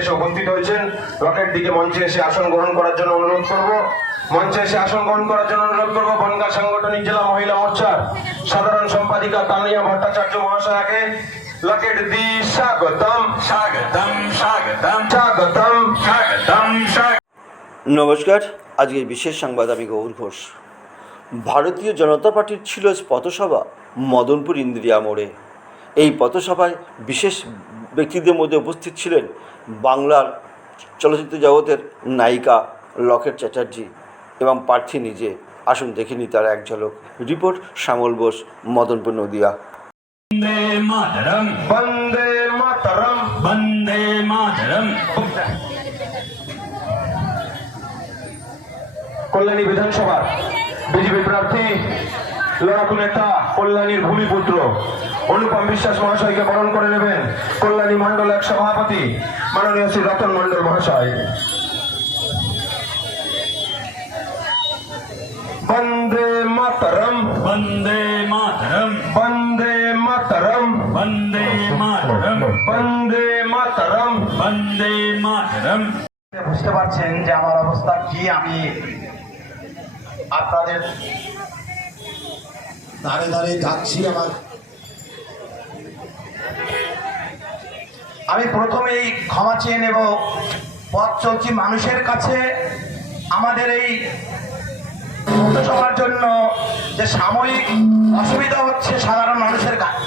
এসে উপস্থিত হয়েছেন। রকেট দিকে মঞ্চে এসে আসন গ্রহণ করার জন্য অনুরোধ করব। মঞ্চে এসে আসন গ্রহণ করার জন্য অনুরোধ করব বনগাঁ সাংগঠনিক জেলা মহিলা মোর্চার সাধারণ সম্পাদিকা তানিয়া ভট্টাচার্য মহাশয়াকে। লকেট দি স্বাগতম স্বাগতম স্বাগতম স্বাগতম স্বাগতম। নমস্কার, আজকের বিশেষ সংবাদ। আমি গৌর ঘোষ। ভারতীয় জনতা পার্টির ছিল পথসভা মদনপুর ইন্দিরা মোড়ে। এই পথসভায় বিশেষ ব্যক্তিদের মধ্যে উপস্থিত ছিলেন বাংলার চলচ্চিত্র জগতের নায়িকা লকেট চ্যাটার্জি এবং প্রার্থী নিজে। আসুন দেখে নি তার এক ঝলক। রিপোর্ট শ্যামল বোস, মদনপুর, নদিয়া। বন্দে মাতরম বন্দে মাতরম বন্দে মাতরম। কল্যাণী বিধানসভার বিজেপি প্রার্থী লড়াকু নেতা কল্যাণীর ভূমিপুত্র অনুপম বিশ্বাস মহাশয়কে বরণ করে নেবেন কল্যাণী মন্ডল এক সভাপতি মাননীয় শ্রী রতন মন্ডল মহাশয়। বন্দে মাতরম বন্দে মাতরম বন্দে মাতরম বন্দে মাতরম বন্দে মাতরম বন্দে মাতরম। বুঝতে পারছেন যে আমার অবস্থা কি। আমি আপনাদের দাঁড়ে দাঁড়িয়ে যাচ্ছি। আমি প্রথমেই ক্ষমা চেয়ে নেব পথ চলছি মানুষের কাছে। আমাদের এই পথসভার জন্য যে সাময়িক অসুবিধা হচ্ছে সাধারণ মানুষের কাছে,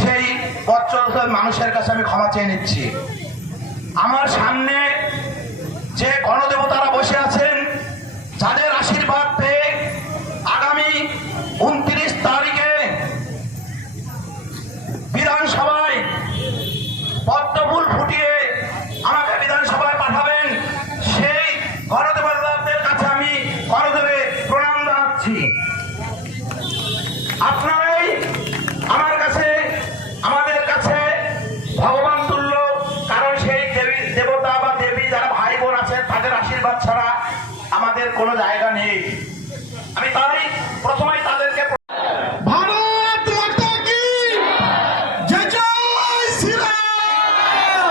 সেই পথ চলতে মানুষের কাছে আমি ক্ষমা চেয়ে নিচ্ছি। আমার সামনে যে গণদেবতারা বসে আছেন, যাদের আশীর্বাদ পেয়ে আগামী 29 তারিখে বিধানসভায় পদ্মফুল ফুটিয়ে আমাকে বিধানসভায় পাঠাবেন, সেই গণদেবতাদের কাছে আমি করজোড়ে প্রণাম জানাচ্ছি। আপনারাই আমার কাছে, আমাদের কাছে ভগবান তুল্য, কারণ সেই দেবী দেবতা বা দেবী যারা ভাই বোন আছেন তাদের আশীর্বাদ ছাড়া আমাদের কোনো জায়গা নেই। আমি তাই প্রথমেই তাদেরকে ভারত মাতা কি জয় জয় শ্রীরাম,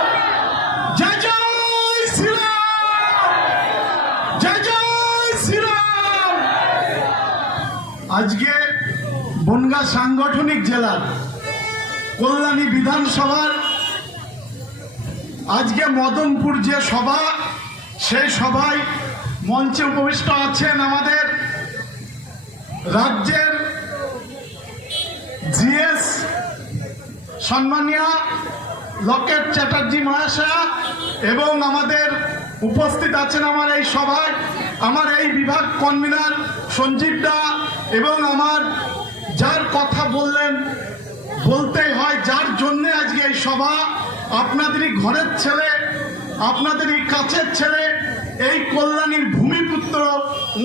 জয় জয় শ্রীরাম, জয় জয় শ্রীরাম। আজকে বনগাঁ সাংগঠনিক জেলার কল্যাণী বিধানসভার আজকে মদনপুর যে সভা, সেই সভায় মঞ্চে উপবিষ্ট আছেন আমাদের রাজ্যের জিএস সম্মানীয় লকেট চ্যাটার্জি মহাশয়া, এবং আমাদের উপস্থিত আছেন আমার এই সভায় আমার এই বিভাগ কনভিনার সঞ্জীব দা, এবং আমার যার কথা বললেন বলতেই হয়, যার জন্য আজকে এই সভা, আপনাদেরই ঘরের ছেলে, আপনাদেরই কাছের ছেলে, এই কল্যাণীর ভূমিপুত্র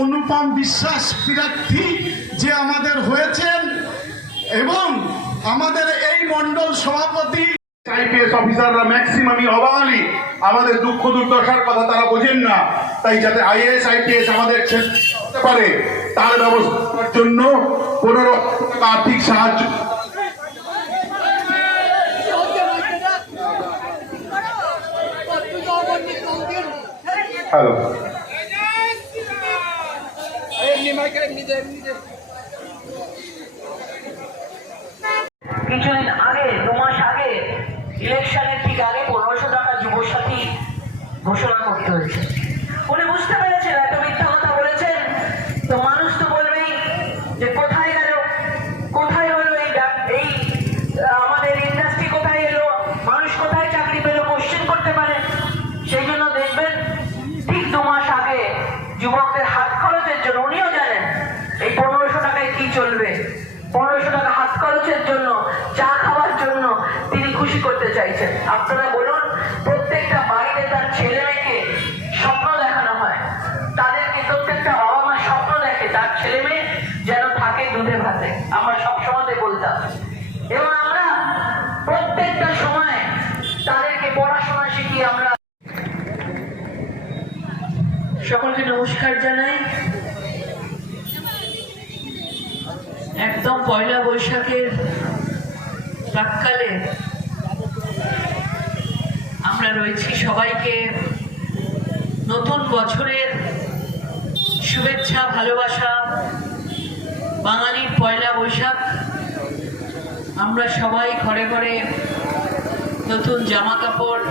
অনুপম বিশ্বাস প্রার্থী যে আমাদের হয়েছেন, এবং আমাদের এই মণ্ডল সভাপতি আইপিএস অফিসাররা ম্যাক্সিমামই অবাঙালি। আমাদের দুঃখ দুর্দশার কথা তারা বোঝেন না। তাই যাতে আইএএস আইপিএস আমাদের হতে পারে তার ব্যবস্থার জন্য 15 লক্ষ টাকা আর্থিক সাহায্য। হ্যালো, কিছুদিন আগে, 2 মাস আগে, ইলেকশনের ঠিক আগে 1500 টাকা যুবসাথী ঘোষণা করতে হয়েছে। উনি বুঝতে পেরেছেন এত মিথ্যা কথা বলেছেন, তো মানুষ তো বলবেই যে কোথায় গেল, কোথায় হলো এই আমাদের ইন্ডাস্ট্রি, কোথায় এলো, মানুষ কোথায় চাকরি পেলো, কোশ্চেন করতে পারে। সেই জন্য দেখবেন ঠিক 2 মাস আগে যুবকদের হাত খরচের জন্য, উনিও জানেন এই 1500 টাকায় কি চলবে, 1500 টাকা হাত খরচের জন্য, চা খাওয়ার জন্য তিনি খুশি করতে চাইছেন। আপনারা বলুন, প্রত্যেকটা বাড়িতে তার ছেলে মেয়েকে স্বপ্ন দেখানো হয়, তাদেরকে প্রত্যেকটা বাবা মা স্বপ্ন দেখে তার ছেলে মেয়ে যেন থাকে দুধে ভাতে, আমরা সবসময় বলতাম। এবং আমরা প্রত্যেকটা সময় তাদেরকে পড়াশোনা শিখি। আমরা সকলকে নমস্কার জানাই। একদম পয়লা বৈশাখের প্রাক্কালে আমরা রয়েছি, সবাইকে নতুন বছরের শুভেচ্ছা, ভালোবাসা। বাঙালির পয়লা বৈশাখ, আমরা সবাই ঘরে ঘরে নতুন জামা কাপড়,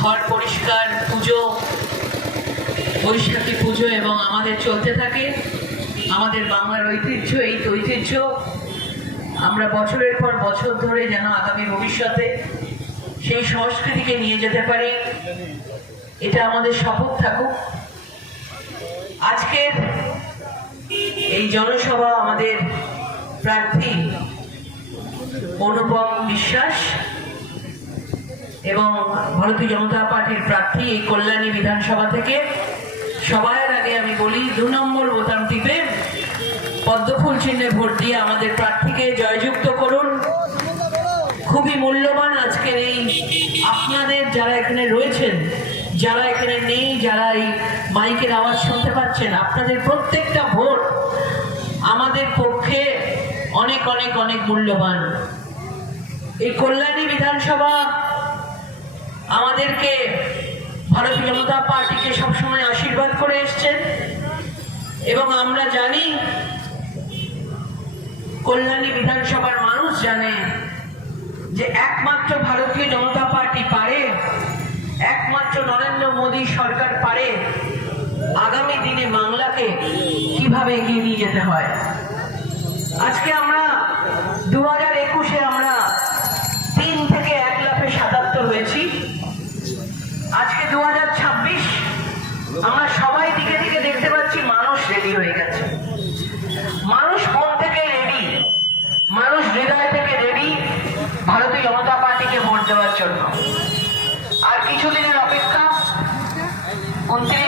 ঘর পরিষ্কার, পুজো, বৈশাখী পুজো এবং আমাদের চলতে থাকে। আমাদের বাংলার ঐতিহ্য, এই ঐতিহ্য আমরা বছরের পর বছর ধরে যেন আগামী ভবিষ্যতে সেই সংস্কৃতিকে নিয়ে যেতে পারি, এটা আমাদের শপথ থাকুক। আজকের এই জনসভা আমাদের প্রার্থী অনুপম বিশ্বাস এবং ভারতীয় জনতা পার্টির প্রার্থী এই কল্যাণী বিধানসভা থেকে। সবার আগে আমি বলি, 2 নম্বর বোতাম টিপে পদ্মফুল চিহ্নে ভোট দিয়ে আমাদের প্রার্থীকে জয়যুক্ত করুন। খুবই মূল্যবান আজকের এই আপনাদের যারা এখানে রয়েছেন, যারা এখানে নেই, যারা এই মাইকের আওয়াজ শুনতে পাচ্ছেন, আপনাদের প্রত্যেকটা ভোট আমাদের পক্ষে অনেক অনেক অনেক মূল্যবান। এই কল্যাণী বিধানসভা আমাদেরকে, ভারতীয় জনতা পার্টিকে সবসময় আশীর্বাদ করে এসছেন এবং আমরা জানি, কল্যাণী বিধানসভার মানুষ জানে যে একমাত্র ভারতীয় জনতা পার্টি পারে, একমাত্র নরেন্দ্র মোদী সরকার পারে আগামী দিনে বাংলাকে কিভাবে এগিয়ে নিয়ে যেতে হয়। আজকে আমরা 2021-এ আমরা 3 থেকে 1 লাফে 77 হয়েছি। আজকে 2026, আমরা সবাই দিকে দিকে দেখতে পাচ্ছি মানুষ রেডি হয়ে গেছে। মানুষ মন থেকে রেডি, মানুষ হৃদয় থেকে রেডি ভারতীয় জনতা পার্টিকে ভোট দেওয়ার জন্য। আর কিছুদিনের অপেক্ষা, 29